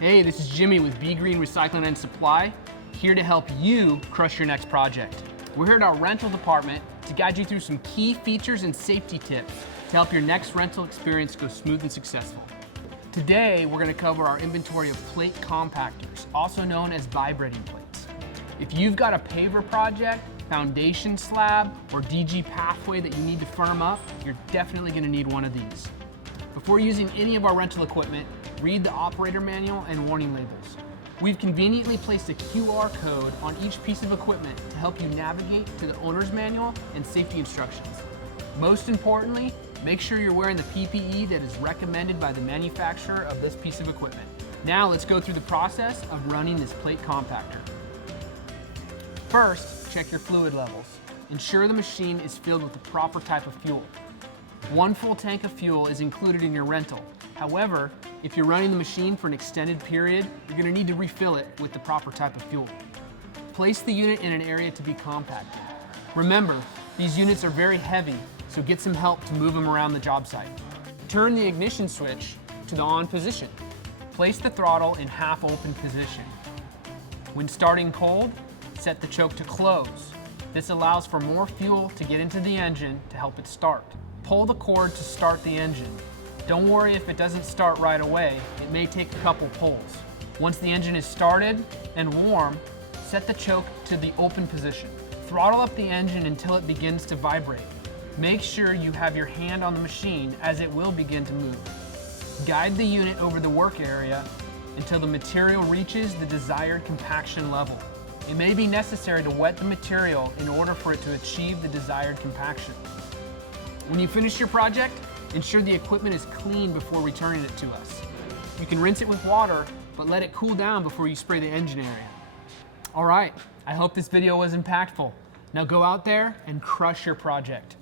Hey, this is Jimmy with BeeGreen Recycling and Supply, here to help you crush your next project. We're here at our rental department to guide you through some key features and safety tips to help your next rental experience go smooth and successful. Today, we're going to cover our inventory of plate compactors, also known as vibrating plates. If you've got a paver project, foundation slab, or DG pathway that you need to firm up, you're definitely going to need one of these. Before using any of our rental equipment, read the operator manual and warning labels. We've conveniently placed a QR code on each piece of equipment to help you navigate to the owner's manual and safety instructions. Most importantly, make sure you're wearing the PPE that is recommended by the manufacturer of this piece of equipment. Now let's go through the process of running this plate compactor. First, check your fluid levels. Ensure the machine is filled with the proper type of fuel. 1 full tank of fuel is included in your rental. However, if you're running the machine for an extended period, you're going to need to refill it with the proper type of fuel. Place the unit in an area to be compacted. Remember, these units are very heavy, so get some help to move them around the job site. Turn the ignition switch to the on position. Place the throttle in half open position. When starting cold, set the choke to close. This allows for more fuel to get into the engine to help it start. Pull the cord to start the engine. Don't worry if it doesn't start right away, it may take a couple pulls. Once the engine is started and warm, set the choke to the open position. Throttle up the engine until it begins to vibrate. Make sure you have your hand on the machine as it will begin to move. Guide the unit over the work area until the material reaches the desired compaction level. It may be necessary to wet the material in order for it to achieve the desired compaction. When you finish your project, ensure the equipment is clean before returning it to us. You can rinse it with water, but let it cool down before you spray the engine area. All right, I hope this video was impactful. Now go out there and crush your project.